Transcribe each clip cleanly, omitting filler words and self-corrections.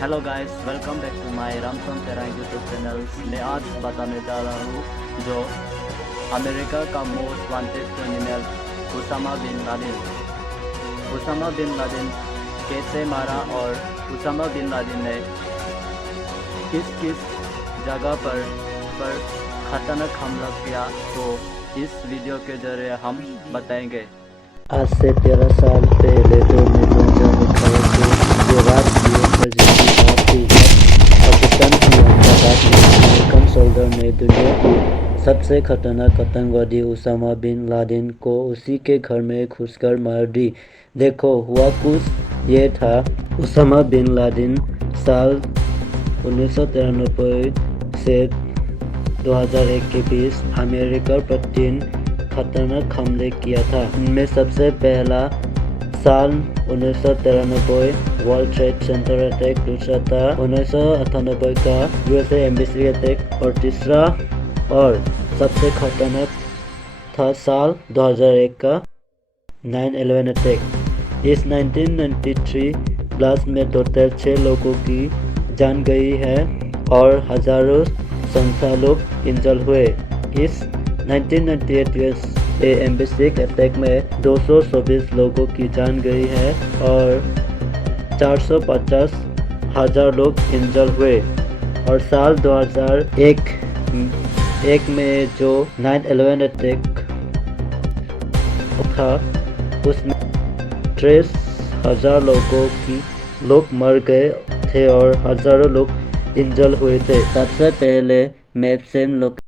Hello guys, welcome back to my रामसन तेरा YouTube channel. मैं आज बताने जा रहा हूँ जो अमेरिका का most wanted criminal Osama bin Laden कैसे मारा और उसामा बिन लादेन ने किस किस जगह पर खतरनाक हमला किया, तो इस वीडियो के जरिए हम बताएंगे। आज से 13 साल पहले 2 मिलियन जाने खाए थे। ये रात की इमरजेंसी रात थी जब पाकिस्तान की अहमदाबाद में अमेरिकन सोल्जर ने दुनिया की सबसे खतरनाक आतंकवादी उसामा बिन लादेन को उसी के घर में घुसकर मार दी। देखो हुआ कुछ ये था। उसामा बिन लादेन साल 1993 से 2001 के बीच अमेरिका पर 3 खतरनाक हमले किया था। इनमें सबसे पहला साल 1993 वर्ल्ड ट्रेड सेंटर अटैक, दूसरा था 1998 का यूएसए एम्बेसी अटैक और तीसरा और सबसे खतरनाक था साल 2001 का 9/11 अटैक। इस 1993 ब्लास्ट में टोटल 6 लोगों की जान गई है और हजारों संख्या लोग इंजर्ड हुए। इस 1998 यूएसए एम्बेसी अटैक में 224 लोगों की जान गई है और 450,000 लोग इंजर्ड हुए। और साल 2001 में जो 9/11 अटैक था उसमें 30,000 लोग मर गए थे और हजारों लोग इंजर्ड हुए थे। सबसे पहले मैं सेम लोग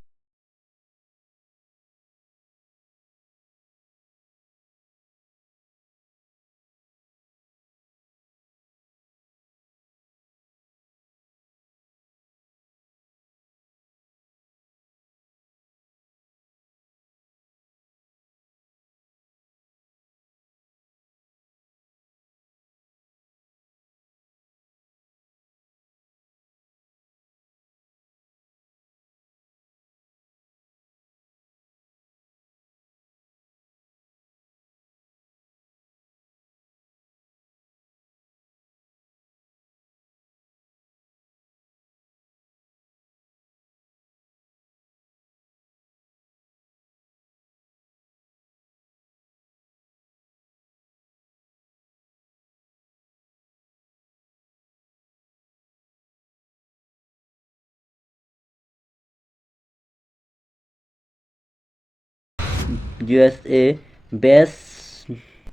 यूएसए बेस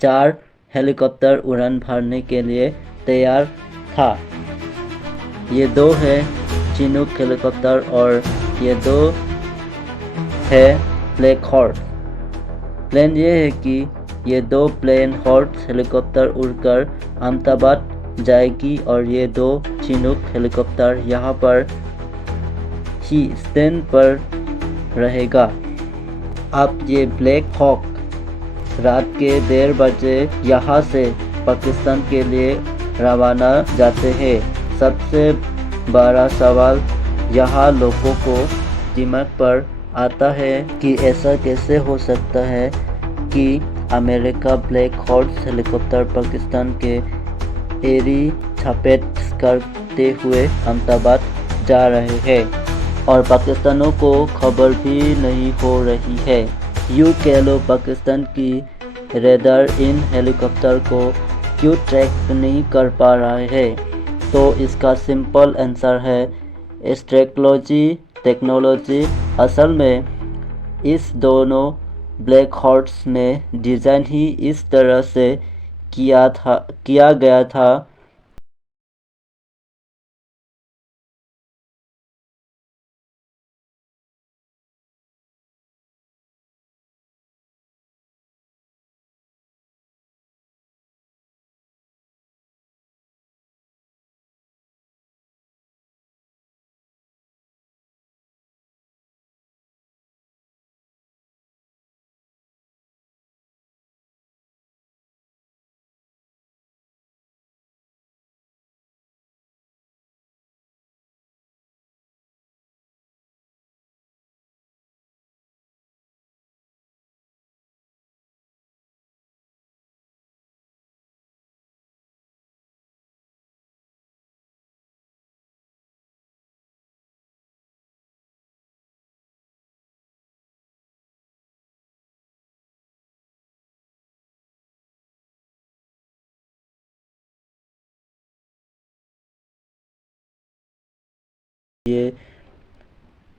4 हेलीकॉप्टर उड़ान भरने के लिए तैयार था। ये 2 है चिनूक हेलीकॉप्टर और ये 2 है ब्लैक हॉर्स। प्लान ये है कि ये 2 प्लेन हॉर्स हेलीकॉप्टर उड़कर अहमदाबाद जाएगी और ये 2 चिनूक हेलीकॉप्टर यहाँ पर ही स्टैंड पर रहेगा। अब ये ब्लैक हॉक रात के 1:30 बजे यहाँ से पाकिस्तान के लिए रवाना जाते हैं। सबसे बड़ा सवाल यहाँ लोगों को दिमाग पर आता है कि ऐसा कैसे हो सकता है कि America black horse helicopter Pakistan के एरी झपेट करते हुए अहमदाबाद जा रहे हैं और पाकिस्तानियों को खबर भी नहीं हो रही है। यूँ कह लो पाकिस्तान की रेडार इन हेलीकॉप्टर को क्यों ट्रैक नहीं कर पा रहा है। तो इसका सिंपल आंसर है स्ट्रेटलॉजी टेक्नोलॉजी। असल में इस दोनों ब्लैक हॉर्स में डिज़ाइन ही इस तरह से किया गया था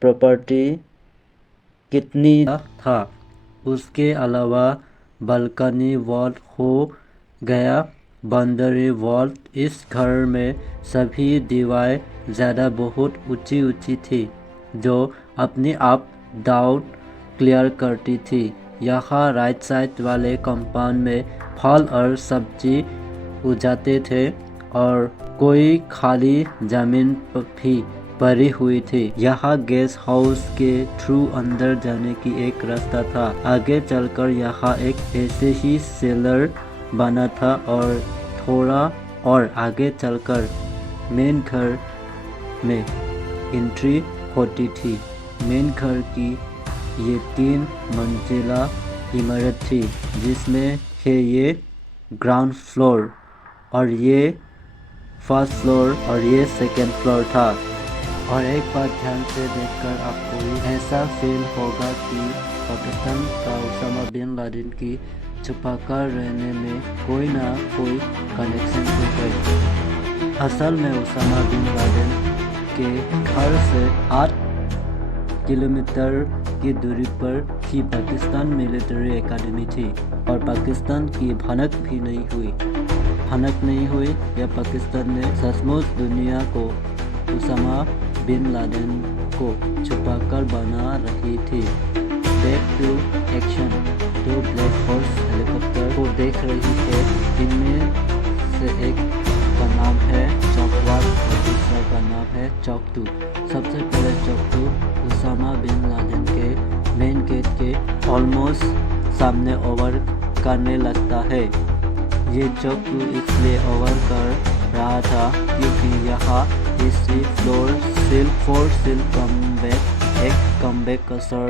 प्रॉपर्टी कितनी था। उसके अलावा बालकनी वॉल हो गया, बाउंड्री वॉल। इस घर में सभी दीवारें ज़्यादा बहुत ऊंची ऊंची थी, जो अपने आप डाउट क्लियर करती थी। यहाँ राइट साइड वाले कंपाउंड में फल और सब्जी उगाते थे और कोई खाली जमीन भी पड़ी हुई थी। यहाँ गेस्ट हाउस के थ्रू अंदर जाने की एक रास्ता था। आगे चलकर यहाँ एक ऐसे ही सेलर बना था और थोड़ा और आगे चलकर मेन घर में एंट्री होती थी। मेन घर की ये 3 मंजिला इमारत थी, जिसमें है ये ग्राउंड फ्लोर और ये फर्स्ट फ्लोर और ये सेकेंड फ्लोर था। और एक बात ध्यान से देखकर आपको ऐसा फील होगा कि पाकिस्तान का उसामा बिन लादेन की छुपाकर रहने में कोई ना कोई कनेक्शन तो है। असल में उसामा बिन लादेन के घर से 8 किलोमीटर की दूरी पर ही पाकिस्तान मिलिट्री एकेडमी थी और पाकिस्तान की भनक भी नहीं हुई या पाकिस्तान ने सचमुच दुनिया को उसामा बिन लादेन को छुपाकर बना रही थी। Back to action. 2 black horse helicopter को देख रही है। इनमें से एक का नाम है चॉक 1 और दूसरा का नाम है चॉक 2। सबसे पहले चॉक 2 उसामा बिन लादेन के मेन गेट के ऑलमोस्ट सामने ओवर करने लगता है। ये चॉक 2 इसलिए ओवर कर रहा था क्योंकि यहाँ इसी फ्लोर सिल कमबैक कसर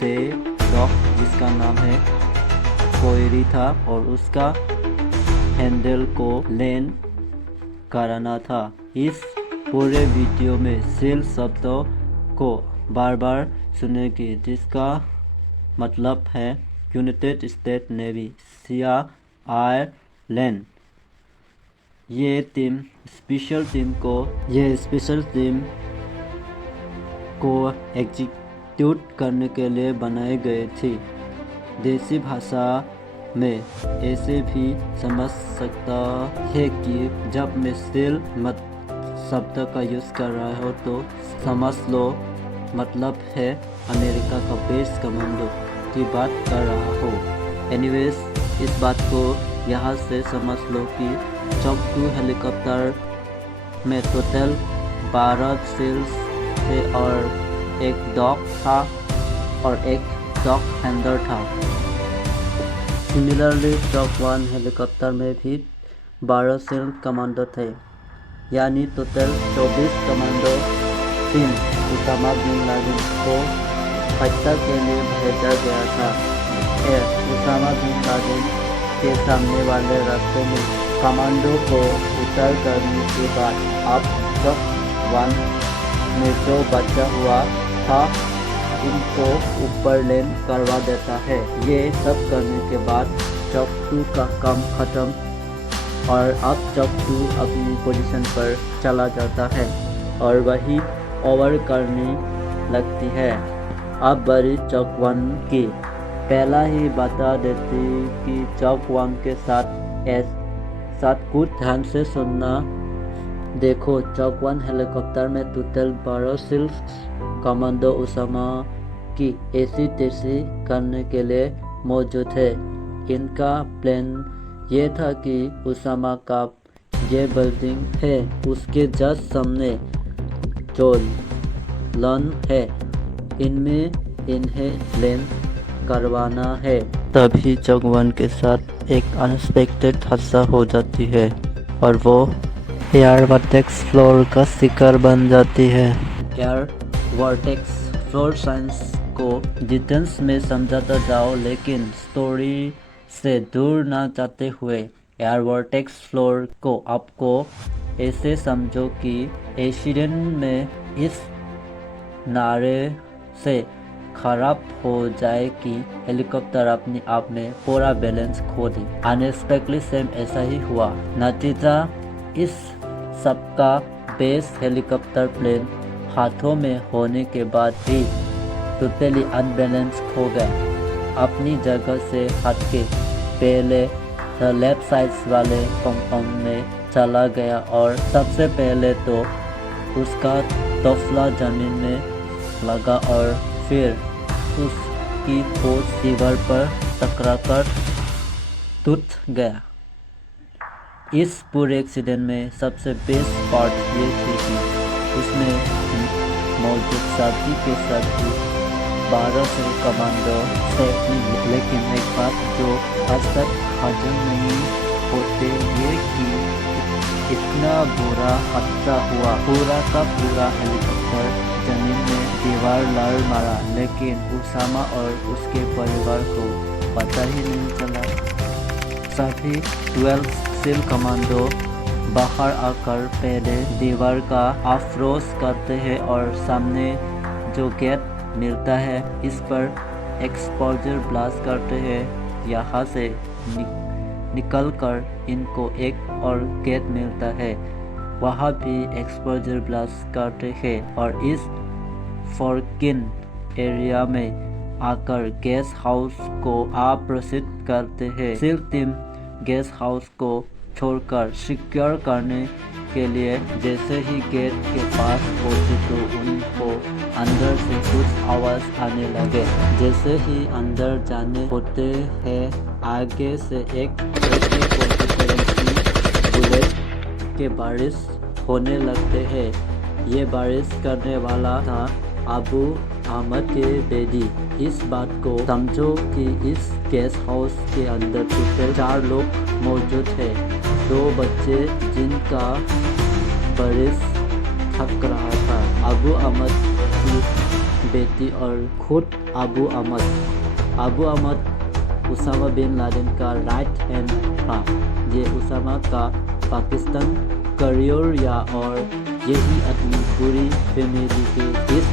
दे डॉक, जिसका नाम है कोयरी था और उसका हैंडल को लेन कराना था। इस पूरे वीडियो में सिल शब्दों को बार बार सुनेगी, जिसका मतलब है United state navy, Siya Ireland. ये स्पेशल टीम को एग्जीक्यूट करने के लिए बनाए गए थे। देसी भाषा में ऐसे भी समझ सकता है कि जब मैं सिल शब्द का यूज़ कर रहा हो तो समझ लो मतलब है अमेरिका का बेस कमांडो की बात कर रहा हो। एनीवेज, इस बात को यहाँ से समझ लो कि चॉक 2 हेलीकॉप्टर में टोटल 12 सेल्स थे और एक डॉक था और एक डॉक हैंडलर था। सिमिलरली चॉक 1 हेलीकॉप्टर में भी 12 सेल कमांडो थे, यानी total 24 commando team Osama bin Laden को हत्या के लिए भेजा गया था। उसामा बिन लादेन के सामने वाले रास्ते में कमांडो को उतर करने के बाद अब चॉक 1 में जो बचा हुआ था इनको ऊपर लैंड करवा देता है। ये सब करने के बाद चॉक 2 का काम खत्म और अब चॉक 2 अपनी पोजीशन पर चला जाता है और वही ओवर करने लगती है। अब बड़ी चॉक 1 की पहला ही बता देती कि चॉक 1 के साथ कुछ ध्यान से सुनना। देखो, चॉक 1 हेलीकॉप्टर में टोटल 12 सिल्क कमांडो उसामा की ऐसी तैसी करने के लिए मौजूद है। इनका प्लान ये था कि उसामा का ये बिल्डिंग है उसके जस्ट सामने जो लॉन है इनमें इन्हें लैंड करवाना है। तभी चॉक 1 के साथ एक अनएक्सपेक्टेड हादसा हो जाती है और वो एयर वर्टेक्स फ्लोर का शिकार बन जाती है। एयर वर्टेक्स फ्लोर साइंस को डिटेल्स में समझाता जाओ, लेकिन स्टोरी से दूर ना जाते हुए एयर वर्टेक्स फ्लोर को आपको ऐसे समझो कि एक्सीडेंट में इस नारे से खराब हो जाए कि हेलीकॉप्टर अपने आप में पूरा बैलेंस खो दे। अनएक्सपेक्टेडली सेम ऐसा ही हुआ। नतीजा इस सबका बेस हेलीकॉप्टर प्लेन हाथों में होने के बाद भी टोटली अनबैलेंस हो गया। अपनी जगह से हटके पहले लेफ्ट साइड वाले कंपाउंड में चला गया और सबसे पहले तो उसका तौफला जमीन में लगा और फिर उसकी फोर्स दीवार पर टकराकर टूट गया। इस पूरे एक्सीडेंट में सबसे बेस्ट पार्ट ये थी कि उसमें मौजूद साथी के साथ भी 12 से कमांडो सेफली। लेकिन एक बात जो आज तक हजम नहीं होते ये कि इतना बुरा हादसा हुआ, पूरा का पूरा हेलीकॉप्टर जमीन में दीवार लड़ मारा, लेकिन उसामा और उसके परिवार को पता ही नहीं चला। सभी 12 सेल कमांडो बाहर आकर पहले दीवार का अफरोज करते हैं और सामने जो गेट मिलता है इस पर एक्सपोजर ब्लास्ट करते हैं। यहाँ से निकलकर इनको एक और गेट मिलता है, वहाँ भी एक्सपोजर ब्लास्ट करते हैं और इस फॉर्किन एरिया में आकर गेस्ट हाउस को अप्रसिद्ध करते हैं। सील टीम गेस्ट हाउस को छोड़कर सिक्योर करने के लिए जैसे ही गेट के पास पहुंचे तो उनको अंदर से कुछ आवाज आने लगे। जैसे ही अंदर जाने होते हैं आगे से एक बुलेट के बारिश होने लगते हैं। ये बारिश करने वाला था अबू अहमद के बेदी। इस बात को समझो कि इस गेस्ट हाउस के अंदर टोटल 4 लोग मौजूद हैं। 2 बच्चे जिनका बारिश थक रहा था, अबू अहमद की बेटी और खुद अबू अहमद। अबू अहमद उसामा बिन लादेन का राइट हैंड था। ये उसामा का पाकिस्तान करियर या और यही आदमी पूरी फैमिली के इस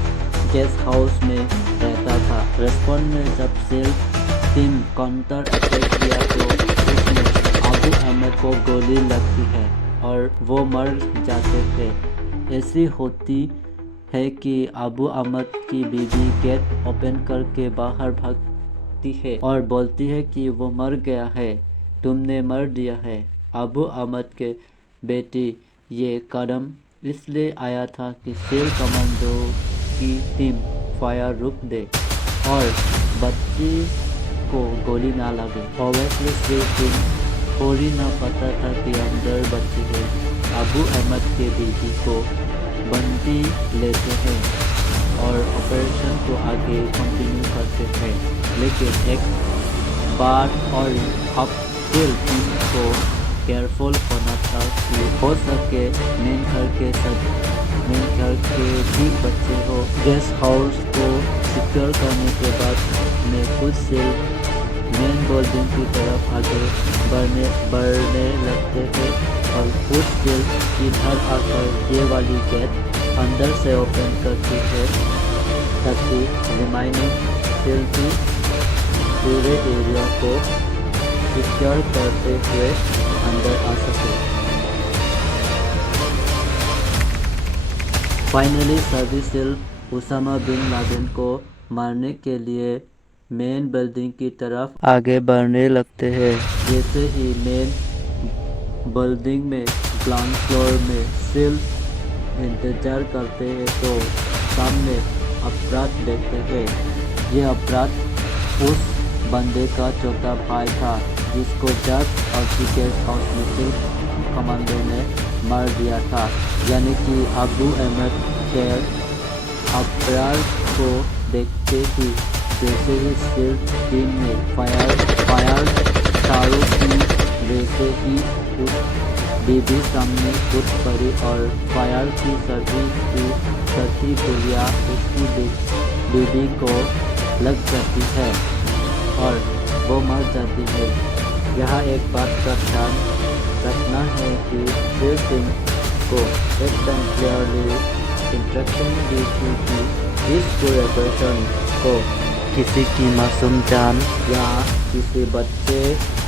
गेस्ट हाउस में रहता था। रेस्पॉन्ड में जब सेल टीम काउंटर अटैक किया तो उसमें अबू अहमद को गोली लगती है और वो मर जाते थे। ऐसी होती है कि अबू अहमद की बीवी गेट ओपन करके बाहर भागती है और बोलती है कि वो मर गया है, तुमने मर दिया है। अबू अहमद के बेटी ये कदम इसलिए आया था कि सेल कमांडो की टीम फायर रुक दे और बच्ची को गोली ना लगे। ऑब्वियसली सेल टीम को ही ना पता था कि अंदर बच्ची है। अबू अहमद के बेटी को बंदी लेते हैं और ऑपरेशन को आगे कंटिन्यू करते हैं। लेकिन एक बार और अब सेल टीम को केयरफुल होना था कि हो सके मेन घर के ठीक बच्चे हो। गेस्ट हाउस को सिक्योर करने के बाद में कुछ सेल मेन बिल्डिंग की तरफ आगे बढ़ने लगते थे और कुछ सेल इधर आकर ये वाली गेट अंदर से ओपन करती है ताकि रिमाइनिंग सेल की पूरे एरिया को सिक्योर करते हुए अंदर आ सके। फाइनली सभी सेल उसामा बिन लादेन को मारने के लिए मेन बिल्डिंग की तरफ आगे बढ़ने लगते हैं। जैसे ही मेन बिल्डिंग में ग्राउंड फ्लोर में सेल इंतजार करते हैं तो सामने अपराध देखते हैं। ये अपराध उस बंदे का चौथा भाई था जिसको जज और गेस्ट हाउस में सेल कमांडो ने मार दिया था, यानी कि अबू अहमद खैर। अपराध को देखते ही जैसे ही सेल टीम ने फायर चारों की वैसे ही उस बीबी सामने कूद पड़ी और फायर की सभी गोलियां उसकी बीबी को लग जाती है और वो मर जाती है। यहाँ एक बात का ध्यान रखना है कि सेल टीम को एकदम क्लियरली इंस्ट्रक्शन दी थी कि इस पूरे ऑपरेशन को किसी की मासूम जान या किसी बच्चे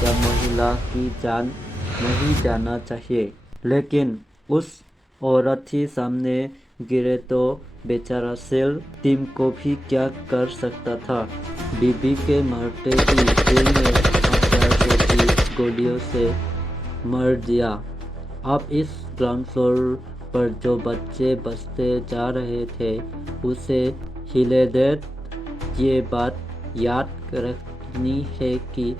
या महिला की जान नहीं जाना चाहिए। लेकिन उस औरत ही सामने गिरे तो बेचारा सेल टीम को भी क्या कर सकता था। बीबी के मरते ही सेल ने हथियार को भी गोलियों से मर दिया। अब इस ग्राउंड फ्लोर पर जो बच्चे बसते जा रहे थे उसे हिले दे। ये बात याद रखनी है कि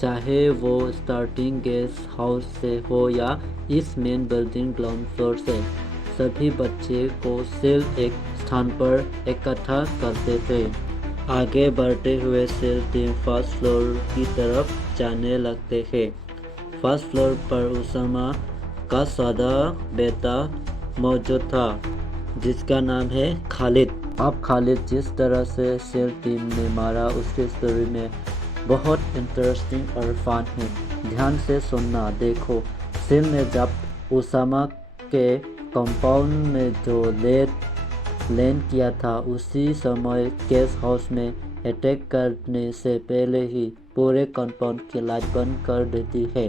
चाहे वो स्टार्टिंग गेस्ट हाउस से हो या इस मेन बिल्डिंग ग्राउंड फ्लोर से, सभी बच्चे को सेल एक स्थान पर इकट्ठा करते थे। आगे बढ़ते हुए सेल टीम फर्स्ट फ्लोर की तरफ जाने लगते थे। फर्स्ट फ्लोर पर उसामा का सादा बेटा मौजूद था जिसका नाम है खालिद। अब खालिद जिस तरह से सेल टीम ने मारा उसकी स्टोरी में बहुत इंटरेस्टिंग और फन है। ध्यान से सुनना। देखो, सेल ने जब उसामा के कंपाउंड में जो लैंड किया था उसी समय गेस्ट हाउस में अटैक करने से पहले ही पूरे कंपाउंड की लाइट बंद कर देती है।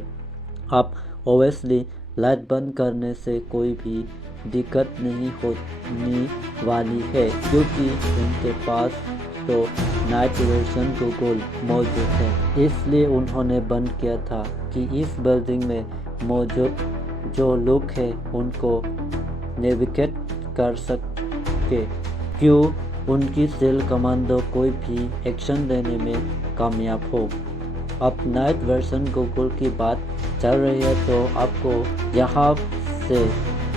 अब ओब्वियसली लाइट बंद करने से कोई भी दिक्कत नहीं होने वाली है क्योंकि उनके पास तो नाइट विजन गूगल मौजूद है। इसलिए उन्होंने बंद किया था कि इस बिल्डिंग में मौजूद जो लोग हैं उनको नेविगेट कर सके, क्यों उनकी सेल कमांडो कोई भी एक्शन लेने में कामयाब हो। अब नाइट वर्जन गूगल की बात चल रही है तो आपको यहाँ से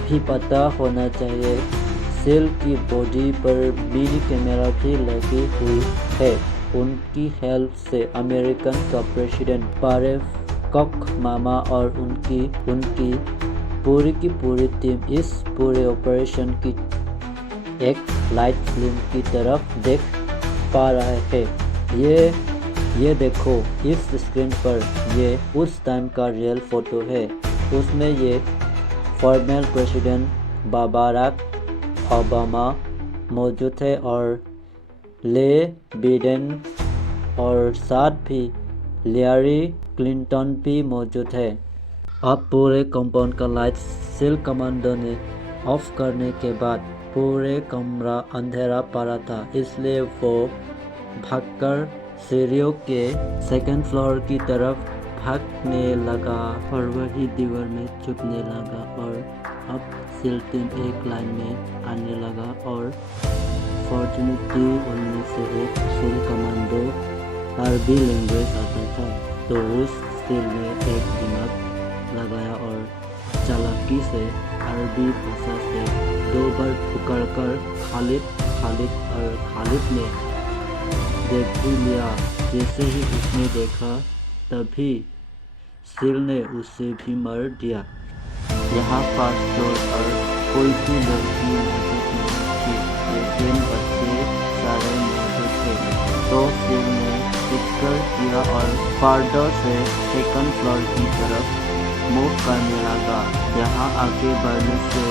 भी पता होना चाहिए सेल की बॉडी पर बीडी कैमरा भी लगी हुई है। उनकी हेल्प से अमेरिकन का प्रेसिडेंट बारेक ओबामा और उनकी पूरी की पूरी टीम इस पूरे ऑपरेशन की एक लाइट फिल्म की तरफ देख पा रहे हैं। ये देखो इस स्क्रीन पर, ये उस टाइम का रियल फोटो है। उसमें ये फॉर्मर प्रेसिडेंट बाराक ओबामा मौजूद है और ले बिडेन और साथ भी लैरी क्लिंटन भी मौजूद है। अब पूरे कंपाउंड का लाइट सेल कमांडो ने ऑफ करने के बाद पूरे कमरा अंधेरा पड़ा था, इसलिए वो भागकर सीढ़ियों के सेकंड फ्लोर की तरफ भागने लगा और वही दीवार में छुपने लगा। और अब सेल टीम एक लाइन में आने लगा और फॉर्चुनेटली उनमें से एक सेल कमांडो अरबी लैंग्वेज आता था, तो उस सेल ने एक दिमाग लगाया और चालाकी से अरबी भाषा से 2 बार पुकारकर खालिद ने देख भी लिया। जैसे ही उसने देखा तभी सेल ने उसे भी मार दिया। यहाँ फर्स्ट फ्लोर पर कोई भी लड़की मौजूद नहीं थी, लेकिन बच्चे सारे मौजूद थे। तो सेल ने चित्कार किया और फार्डर से सेकंड फ्लोर की तरफ मूव करने लगा। यहाँ आगे बढ़ने से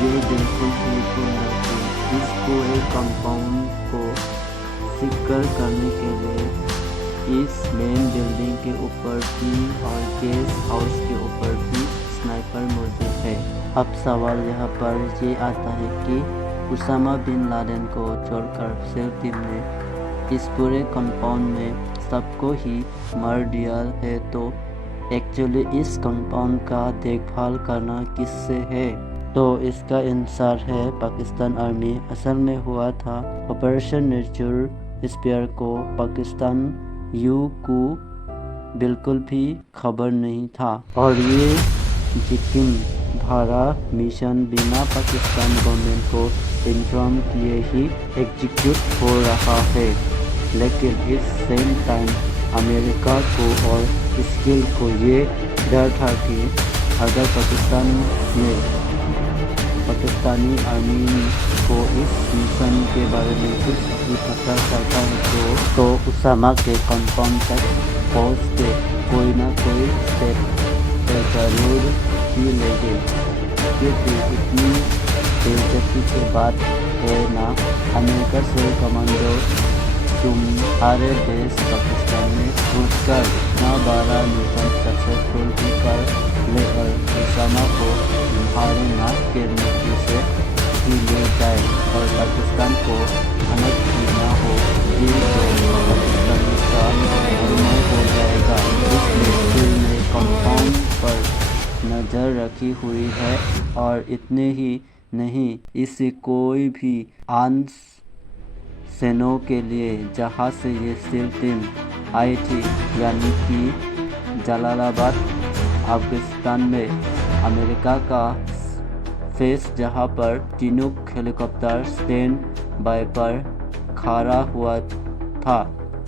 ये बिल्कुल न थी। इस पूरे कंपाउंड को सिक्योर करने के लिए इस मेन बिल्डिंग के ऊपर भी और गेस्ट हाउस के ऊपर भी स्नाइपर मौजूद है। अब सवाल यहाँ पर ये आता है कि उसामा बिन लादेन को छोड़कर सेल टीम ने इस पूरे कंपाउंड में सबको ही मार दिया है, तो एक्चुअली इस कंपाउंड का देखभाल करना किससे है? तो इसका आंसर है पाकिस्तान आर्मी। असल में हुआ था ऑपरेशन नेचुरल स्पेयर को पाकिस्तान को बिल्कुल भी खबर नहीं था और ये यकीन धारा मिशन बिना पाकिस्तान गवर्नमेंट को इन्फॉर्म किए ही एग्जीक्यूट हो रहा है। लेकिन इस सेम टाइम अमेरिका को और इसराइल को ये डर था कि अगर पाकिस्तानी आर्मी को इस मिशन के बारे में कुछ भी पता चलता है तो उसामा के कंपाउंड तक पहुँच के कोई ना कोई स्टेप जरूर ही लेंगे, क्योंकि इतनी दिलचस्पी के बाद है ना अमेरिका से कमांडो तुम्हारे देश पाकिस्तान में घुसकर इतना बड़ा मिशन सक्सेसफुल कर लेकर उसामा को तुम्हारे नाक के नीचे से ही ले जाए और पाकिस्तान को भनक ही ना हो, ये तो पाकिस्तानी का अरमान हो जाएगा। इसलिए सिल ने कंपाउंड पर नज़र रखी हुई है और इतने ही नहीं, इससे कोई भी आंस सेनों के लिए जहाँ से ये सिल टीम आई थी, यानी कि जलालाबाद अफगानिस्तान में अमेरिका का फेस, जहाँ पर चिनूक हेलीकॉप्टर स्टैंड बाय पर खड़ा हुआ था,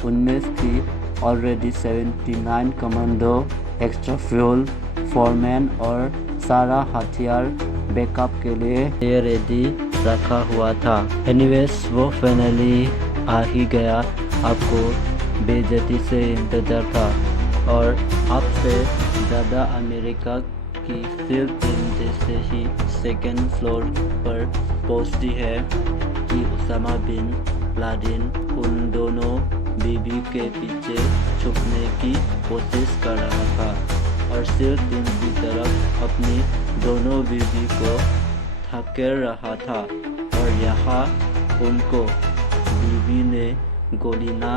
उनमें थी already 79 commando, extra fuel, foreman और सारा हथियार बैकअप के लिए ये रेडी रखा हुआ था। एनीवेज, वो फाइनली आ ही गया। आपको बेइज्जती से इंतज़ार था और आपसे ज़्यादा अमेरिका की सिल टीम जैसे ही सेकेंड फ्लोर पर पहुंचती है कि उसामा बिन लादेन उन दोनों बीबी के पीछे छुपने की कोशिश कर रहा था और सिल टीम की तरफ अपनी दोनों बीबी को धकेल रहा था और यहाँ उनको बीबी ने गोली ना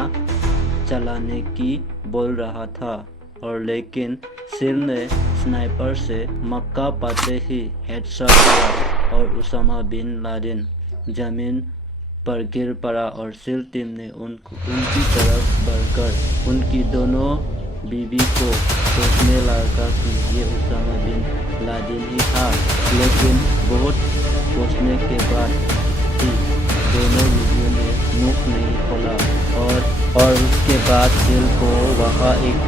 चलाने की बोल रहा था, और लेकिन सिल ने स्नाइपर से मौका पाते ही हेडशॉट किया और उसामा बिन लादेन जमीन पर गिर पड़ा और सिल टीम ने उनकी तरफ बढ़कर उनकी दोनों बीबी को सोचने लगा कि ये उसामा बिन लादेन ही था, लेकिन बहुत सोचने के बाद भी दोनों बीवियों ने मुंह नहीं खोला और उसके बाद सिल को वहाँ एक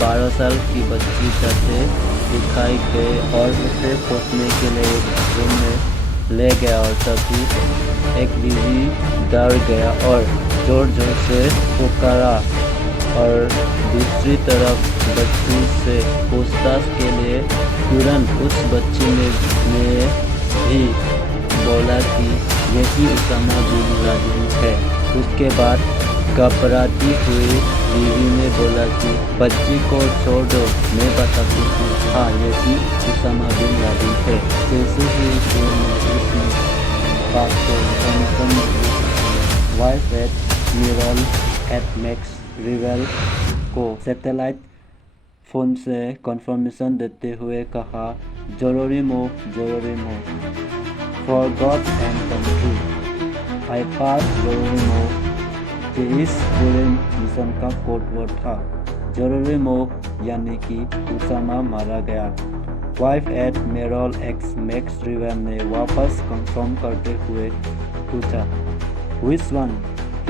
12 साल की बच्ची जैसे दिखाई गई और उसे खोजने के लिए एक रूम में ले गया और तभी एक बीवी डर गया और जोर जोर से पुकारा और दूसरी तरफ बच्ची से पूछताछ के लिए तुरंत उस बच्ची ने भी बोला कि यही उसामा बिन लादेन है। उसके बाद घबराती हुई बीवी ने बोला कि बच्ची को छोड़ दो, मैं बताती हूँ, हाँ यही उसामा बिन लादेन है। जैसे ही इस बात को वाइस एडमिरल मैक्स रिवेल को सैटेलाइट फ़ोन से कंफर्मेशन देते हुए कहा, जरूरी move, for God and country, I pass जरूरी मूव। ये इस पूरे मिशन का कोड वर्ड था। जरूरी मूव यानी कि उसामा मारा गया। वाइफ एडमिरल मैक्स रिवेल ने वापस कंफर्म करते हुए पूछा, व्हिच वन?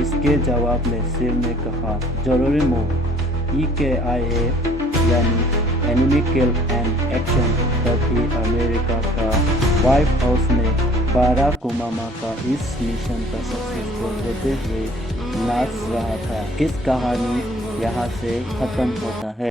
इसके जवाब में सिल ने कहा, जरूरी मूव, EKIA यानी एनिमी किल एंड एक्शन। तभी अमेरिका का व्हाइट हाउस में बाराक ओबामा का इस मिशन का सक्सेसफुल होते हुए नाच रहा था। इस कहानी यहाँ से खत्म होता है।